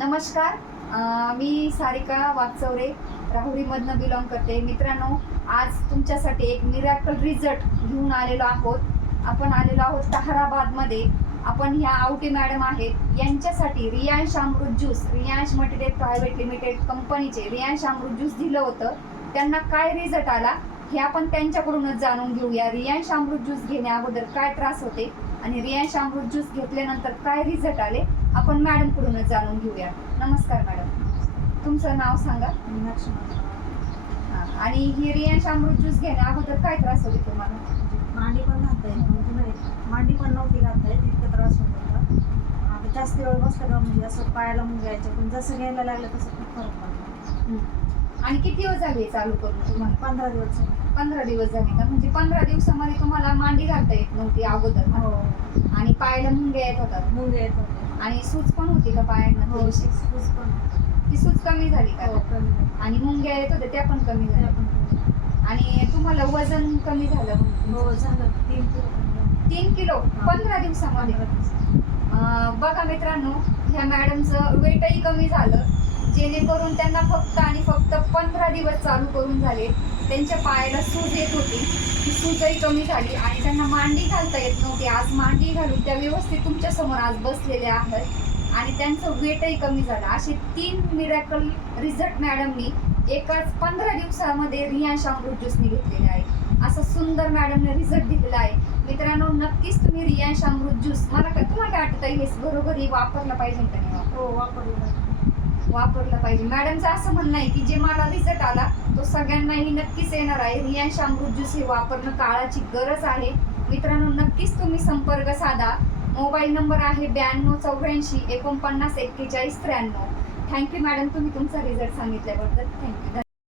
नमस्कार. मी सारिका वागचौरे राहुरीमधनं बिलॉंग करते. मित्रांनो, आज तुमच्यासाठी एक मिरॅकल रिझल्ट घेऊन आलेलो आहोत. आपण आलेलो आहोत ताहराबादमध्ये. आपण ह्या आवटी मॅडम आहेत, यांच्यासाठी Riyansh Amrut juice, Riyansh material private limited कंपनीचे रियांश अमृत ज्यूस दिलं होतं. त्यांना काय रिझल्ट आला हे आपण त्यांच्याकडूनच जाणून घेऊया. रियांश अमृत ज्यूस घेण्या अगोदर काय त्रास होते आणि रियांश अमृत ज्यूस घेतल्यानंतर काय रिझल्ट आले आपण मॅडम कडूनच जाणून घेऊया. नमस्कार मॅडम, तुमचं नाव सांगा. आणि ही रियांश अमृत ज्यूस घेण्या अगोदर काय त्रास होते तुम्हाला? मांडी पण घालता येत, मांडी पण नव्हती घालता येत, इतका त्रास होत होता. आता जास्त वेळ बसलं का म्हणजे असं पायाला मुंग यायचं, पण जसं घ्यायला लागलं तसं खूप फरक पडला. आणि किती दिवस झाले चालू करून तुम्हाला? 15 दिवस झाले. 15 दिवस झाले का? म्हणजे 15 दिवसामध्ये तुम्हाला मांडी घालता येत नव्हती अगोदर ना? हो, आणि पायाला मुंग्या येत होतात मुंग येत होते. आणि सूज पण होती का पायांना? हो, थोडीशी? सूज पण. ती सूज कमी झाली का? हो, कमी झाली. आणि मुंग्या येत होत्या त्या पण कमी ते झाल्या? पण कमी. आणि तुम्हाला वजन कमी झालं म्हणजे? हो, झालं 3 किलो. 3 किलो 15 दिवसामध्ये? 15 दिवस. बघा मित्रांनो, ह्या मॅडमचं वेटही कमी झालं, जेणेकरून त्यांना फक्त आणि फक्त 15 दिवस चालू करून झाले. त्यांच्या पायाला सूज येत होती, ती सूजही कमी झाली आणि त्यांना मांडी घालता येत नव्हती. आज मांडी घालून त्या व्यवस्थित तुमच्या समोर आज बसलेल्या आहेत आणि त्यांचं वेटही कमी झालं. असे 3 मिरॅकल रिझल्ट मॅडमनी एकाच 15 दिवसामध्ये रियांश अमृत ज्यूसने घेतलेले आहे. असं सुंदर मॅडमने रिझल्ट दिलेला आहे. मित्रांनो, नक्कीच तुम्ही रियांश अमृत ज्यूस, तुम्हाला काय वाटतं हे घरोघरी वापरलं पाहिजे का नाही? हो, वापरलं. वापरलं पाहिजे. मॅडमचं असं म्हणणं आहे की जे मला रिझल्ट आला तो सगळ्यांनाही नक्कीच येणार आहे. रियांश अमृत ज्यूस हे वापरणं काळाची गरज आहे. मित्रांनो, नक्कीच तुम्ही संपर्क साधा. मोबाईल नंबर आहे 92 84 49 41 93. थँक्यू मॅडम, तुम्ही तुमचा रिझल्ट सांगितल्याबद्दल. थँक्यू.